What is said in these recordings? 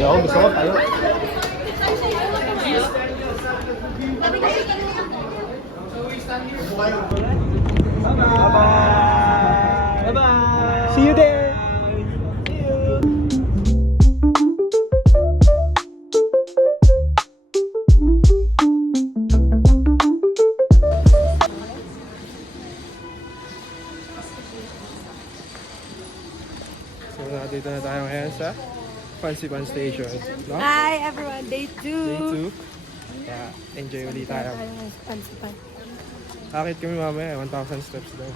Yo, gusto ko tayo. Bye-bye! Bye-bye! See you there! See you! So, dito na tayo ngayon sa Fancy Pan Station. No? Hi everyone, day 2. Day 2. Kaya enjoy ulit tayo. Akit kami mamaya, 1,000 steps daw.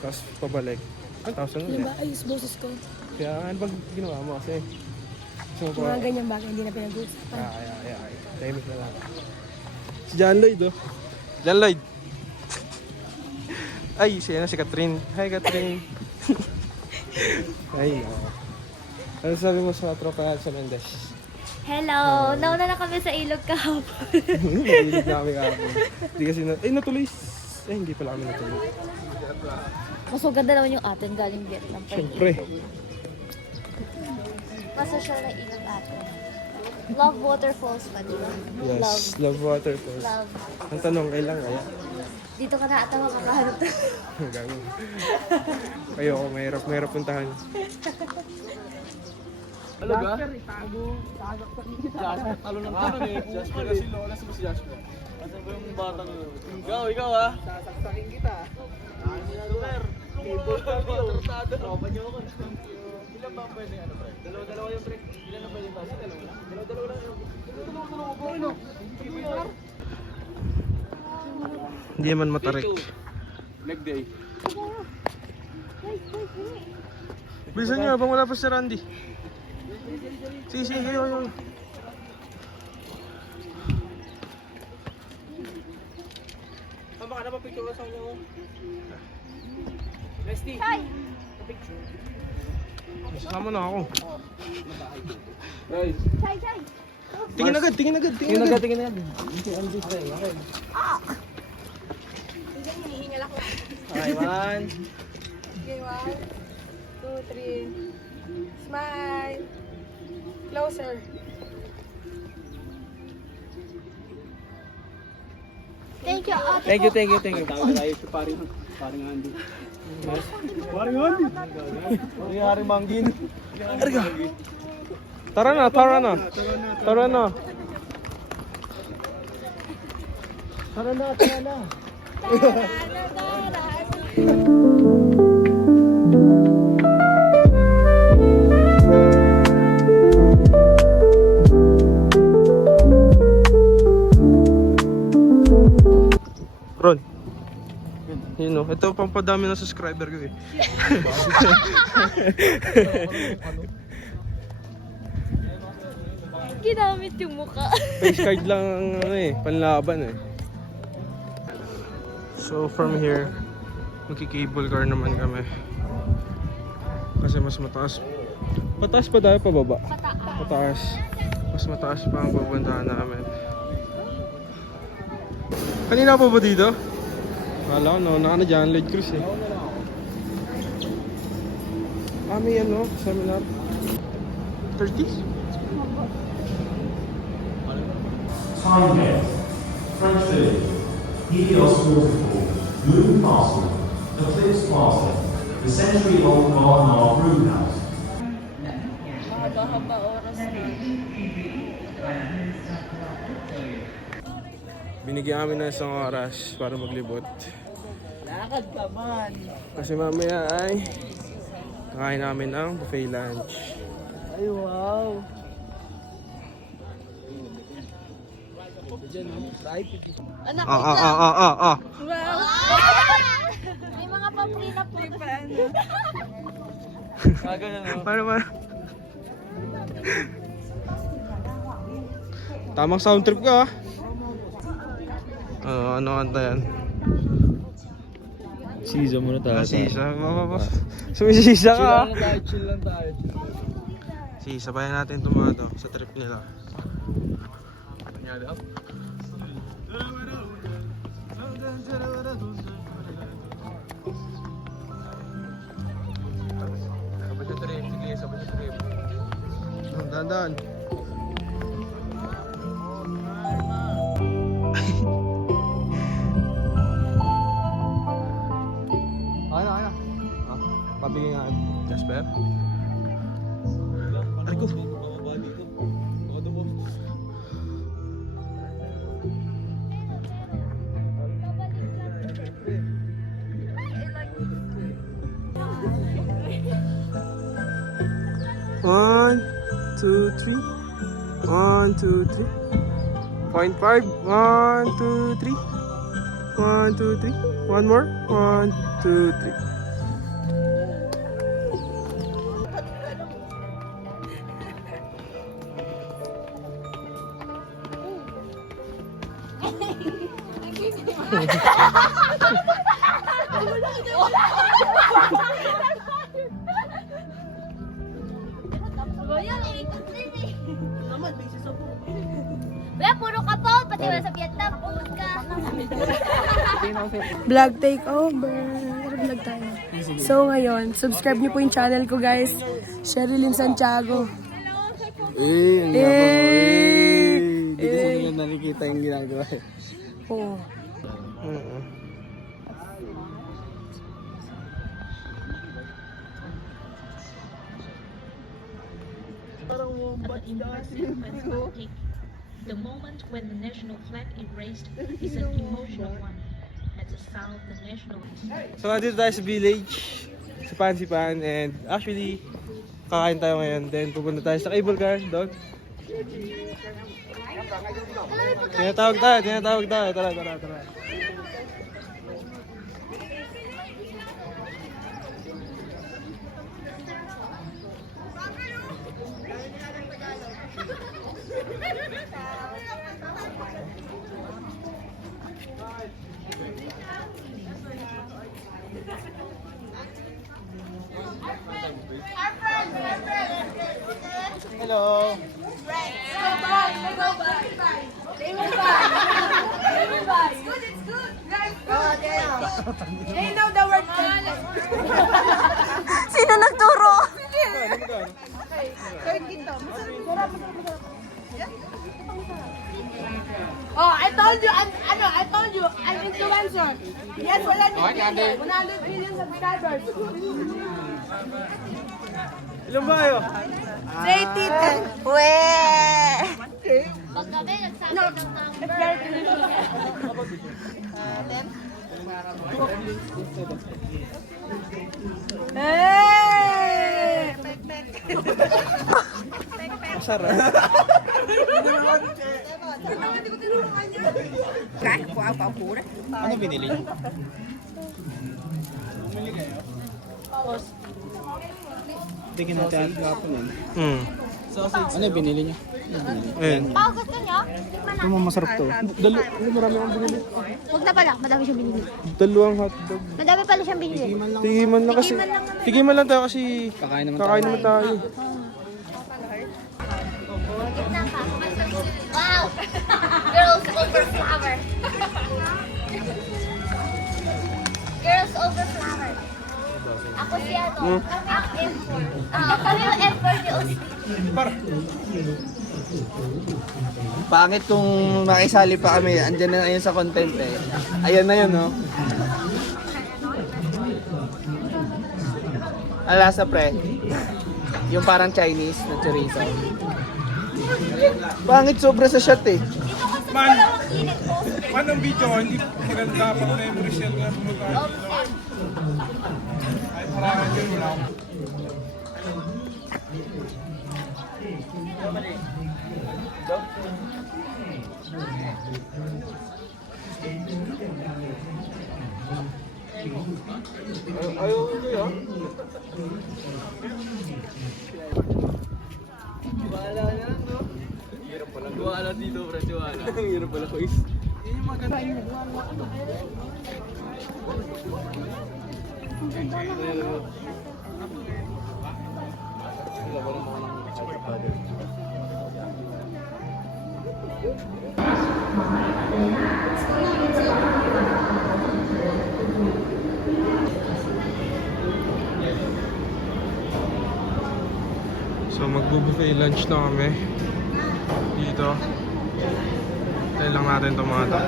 Tapos pabalik. 1,000 ulit. Ba, ayos boses ko. Kaya ano bang ginawa mo kasi? Gusto mo Mga ganyan bagay, hindi na pinag-uusapan. Ay. Tahimik na lang. Si John Lloyd oh. John Lloyd. Ay, si Catherine. Hi Catherine. Ay, ano sabi mo sa tropa sa Mendes? Hello! Nauna na kami sa ilog kahapon. Nailig na kami kahapon. Hindi kasi natuloy. Hindi pala kami natuloy. Mas maganda naman yung atin galing Vietnam. Siyempre. Mas social na ilog atin. Love waterfalls pa, di ba? Yes, love waterfalls. Love. Ang tanong, kailan kaya? Dito ka na ata makakahanap na. Gagawin. Ayoko, mahirap puntahan. Alaga? Jasper, talo ng tanong eh. Jasper kasi lola si Jasper. Asan ba yung batang yun? Ikaw ah. Sasaksakin kita. Super. Table pa yun. Tropa niyo ako. Ilan ba ang pwede ano pre? Dalawa yung pre. Ilan ang pwede ba? Dalawa lang yun. Dalawa po. Ano? Hindi naman matarik. Leg day. Bilisan nyo, habang wala pa si Randy. Sige, kayo. Tama ka na pa-picture ka sa ulo. Leslie. Pa-picture. Kasama na ako. Guys. Tingin agad. Tingin agad. Hindi Andy stay. Okay. Hihingal ako. Okay, 1. Okay, 1, 2, 3. Smile. Closer. Thank you, ate. Thank you. Tawag tayo sa paring Andy. Paring Andy. Paring Manggin. Tara na. Tara na. Ron. Yun o. Ito pang padami ng subscriber ko eh. Ginamit yung mukha. Face card lang ang panlaban eh. So from here, magki-cable car naman kami. Kasi mas mataas. Mataas pa tayo pababa? Mataas. Mas mataas pa ang pupuntahan namin. Kanina pa ba dito? Wala ko, nauna ka na dyan, Lloyd Cruz eh. May ano, seminar. 30? Time Guest, French Village, Helios Waterfall, Moon Castle, Eclipse Plaza, the century-old Martin Brew House. Mahaba-haba oras na. Binigyan kami ng isang oras para maglibot. Lakad ka man. Kasi mamaya ay kakain namin ng buffet lunch. Ay wow. Anak, Ah. may mga paprina po. Ganun no. Paano? Tamang sound trip ka ah. Ano kanta yan? Sisa muna tayo. Sisa. Sumisisa ka. Chill lang tayo. Sige, sabayan natin itong mga to sa trip nila. Sabay sa trip, sige, sabay sa trip. Dahan-dahan. Ano? Pabigyan nga. Jasper? Aray ko. Bababa dito. Baka dumos. One, two, three. 1, 2, 3. 0.5. 1, 2, 3. 1, 2, 3. One more. 1, 2, 3. Wala, puro ka po. Pati wala sa Vietnam. Puro ka. Vlog takeover. Vlog tayo. So ngayon, subscribe niyo po yung channel ko guys. Sherilyn Santiago. Hindi ko sa nila nakikita yung ginagawa. Oo. The moment when the national flag is raised is an emotional one. At the sound of the national So, nandito tayo sa village. Sipan, and actually, kakain tayo ngayon. Then, pupunta tayo sa cable car, dog. Tinatawag tayo. Tara. Hello. They know the word. Sino nagturo? Oh, I told you, I'm influencer. Yes, 100 million subscribers. Ilan ba kayo? Say tita. Pag gabi, nagsabi ng number. Hey! Masarap. Ano binili niyo? Tingin natin ang hapon yan. Ano binili niyo? Ayun. Pao, gusto nyo? Tikman natin. Masarap to. Marami akong binili. Huwag na pala, madami siyang binili. Dalawang hotdog. Madami pala siyang binili. Tigiman lang kasi. Tigiman lang tayo kasi Kakain naman kakain naman tayo. Gitna ka. Wow! Girls over flower. Girls over flower. Ako si ano? Ang M4. Kami yung M4 ni Osti. Pangit kung makisali pa kami. Andyan na yun sa content eh. Ayan na yun, no? Alasa pre. Yung parang Chinese na chorizo. Pangit sobra sa shot eh. Man, ang video ko, hindi kinanda pa ko na yung resell nga pumunta. Ay, parang yun, wala akong. Ayaw ko yun. Wala na, no? Hirap pala. Wala dito, bro. Wala. Hirap pala, guys. Yun yung maganda. So magbubuffet lunch na kami dito. Tayo lang natin itong mga to.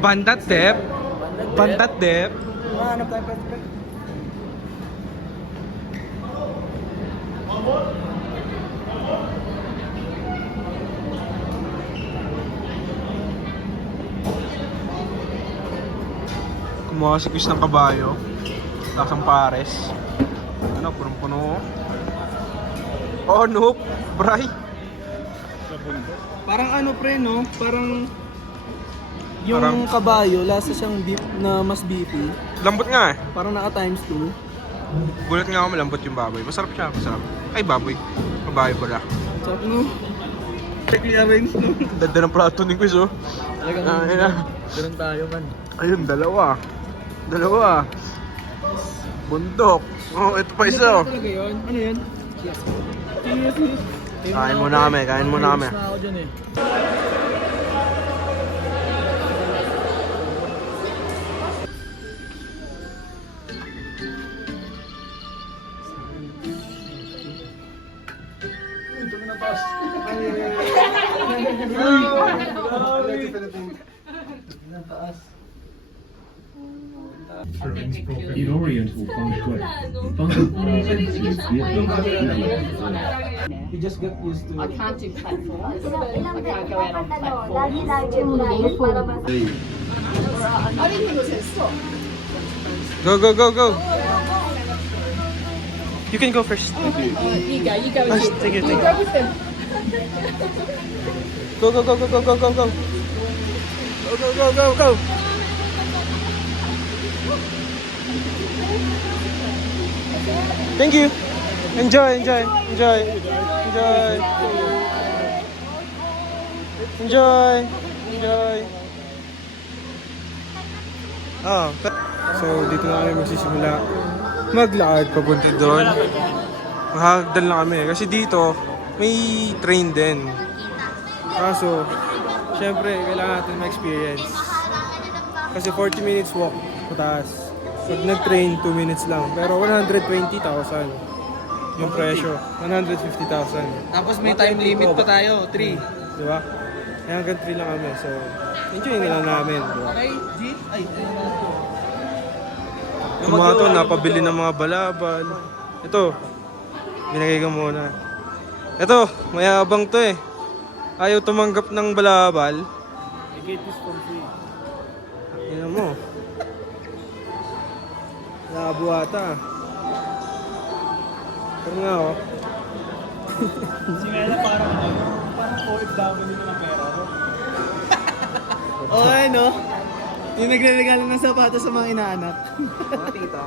Bandat Dep. Bandat Dep. Hanap tayo prospect. Kumuha si Chris ng kabayo. Lasang pares. Ano, punong-puno. Oh, nope. Bray. Parang ano pre, no? Parang yung Parang- kabayo, lasa siyang beef na mas beefy. Lambot nga eh. Parang naka times 2. Gulat nga ako malambot yung baboy. Masarap siya, masarap. Ay, baboy. Kabayo pala. Sarap no? Perfectly arranged no? Dada ng plato ni Chris, oh. Talagang Ay, na. ganun tayo man. Ayun, dalawa. Dalawa. Bundok. Oh, ito pa isa, oh. Talaga yun? Ano yun? Kain muna kami, kain muna kami. Na ako dyan eh. In Oriental feng shui, You just get used to it. Ilang beses dapat lagi-lagi yung live para mas... Go, go, go, go. You can go first. Iga, you go. Thank you, thank you. Go with him. Go, go, go, go, go, go, go, go. Go, go, go, go, go. Thank you. Enjoy, enjoy, enjoy, enjoy. Enjoy, enjoy. Oh, so dito na kami magsisimula maglakad papunta doon. Mahagdan lang kami kasi dito may train din. Kaso, syempre kailangan natin ma-experience. Kasi 40 minutes walk pataas. Pag nag-train, 2 minutes lang. Pero 120,000 yung presyo. 150,000. Tapos may time limit pa tayo, 3. Di ba? Kaya hanggang 3 lang kami. So, enjoy na lang namin. Di ba? Okay, G? Ay, Yung mga to, napabili ng mga balabal. Ito, binigay ko muna. Ito, mayabang to eh. Ayaw tumanggap ng balabal. I get this from free. Yan mo. Nakabuhata. Pero nga oh. Si Mela parang OFW na ng pera. Oo, ano? Yung nagre-regalo ng sapatos sa mga inaanak. Mga tita.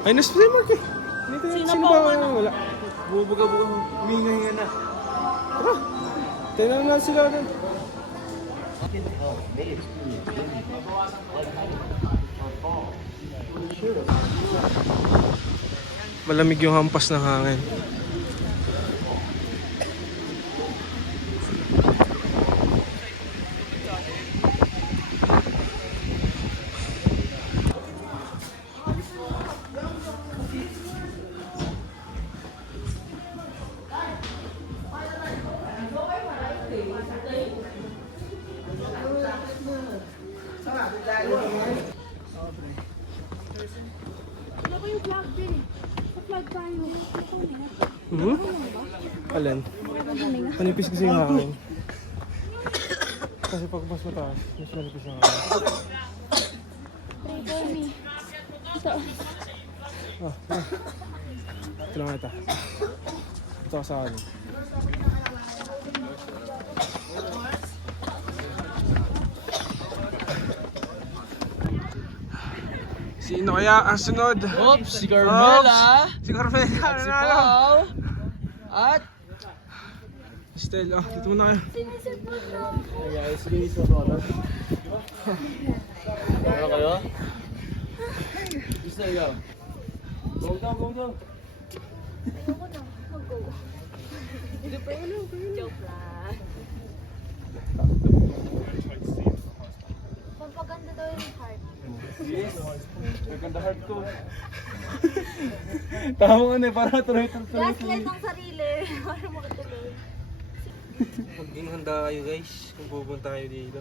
Ay, nasa Mark eh. Sino ba? Wala. Bubuga-buga mo. Umingay na. Tara. Tignan na sila agad. Malamig yung hampas ng hangin. Hmm? Alin? Manipis kasi yung hangin. Kasi pag mas mataas, mas manipis yung hangin. Ito lang ito. Ito ka sa akin. Sino kaya ang sunod? Oops, si Carmela. Si Carmela. Si Pao. At... Estel, dito muna kayo. Hey guys, release of honor. Ano kayo? Gusto ikaw? Go down, go down. Pampaganda daw yung heart. Yes. Maganda heart ko. Tama ko na eh, para tuloy-tuloy. Gaslight ang sarili. Para makatuloy. Maging handa kayo guys kung pupunta kayo dito.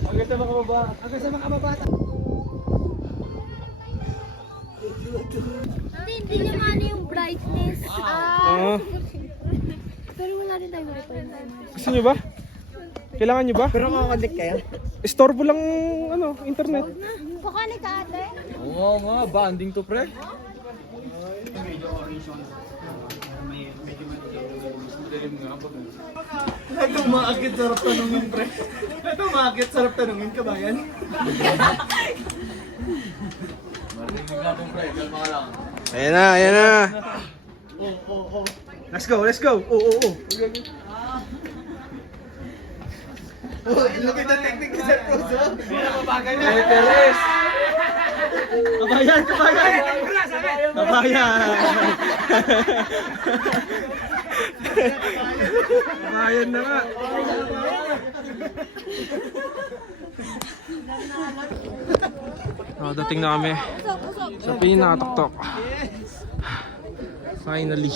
Hanggang sa mga baba. Hanggang sa mga kababata. Hindi naman ano yung brightness. Ah, Pero wala din tayo wifi. gusto nyo ba? Kailangan nyo ba? Pero kakakonect kaya? Istorbo lang ano, internet. Kukanik ka ate? Oo nga, banding to pre. Ito umakit, sarap tanungin pre. Ito umakit, sarap tanungin ka ba yan? Marinig natin pre, kalma ka lang. Ayan na, ayan na. Let's go, let's go. Oo. Look at the technique ni Sir Prozo. Kabayan niya. Teres. Kabayan. Kabayan. Kabayan na nga. Dating na kami sa pinakatuktok. Finally.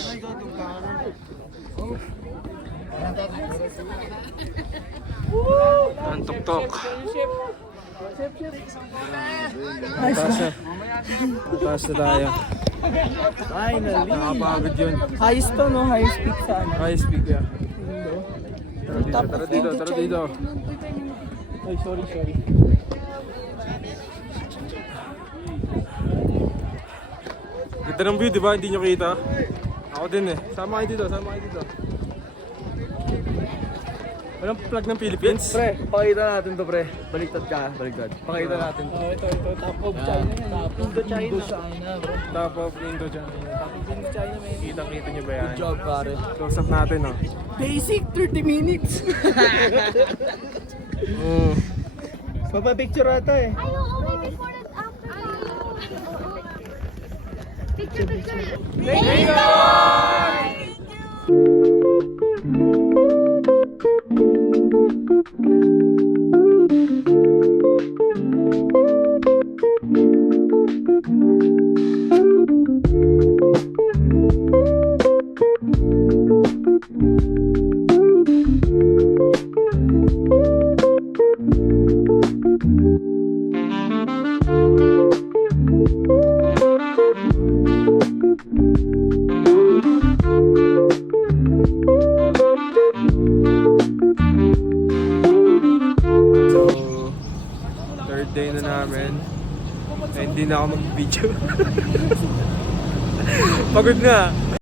Ang tuktok. Taas na tayo. Finally. Nakapagod yun. Highest to no, highest peak sa ano. High speed ya. Tara dito. Ay, sorry. Ganda ng view, di ba? Hindi nyo kita. Ako din eh. Sama kayo dito. Walang flag ng Philippines. Pre, pakita natin to pre. Baliktad ka, baliktad. Pakita natin to. Ito, top of China yan. Top of China, bro. Top of Indochina. Top of China, man. Kita nyo ba yan? Good job, pare. Close up natin, oh. Basic 30 minutes. Papapicture ata eh. Ay, oo, may before and after. Picture. So, third day na namin. Eh, hindi na ako mag-video. Pagod na.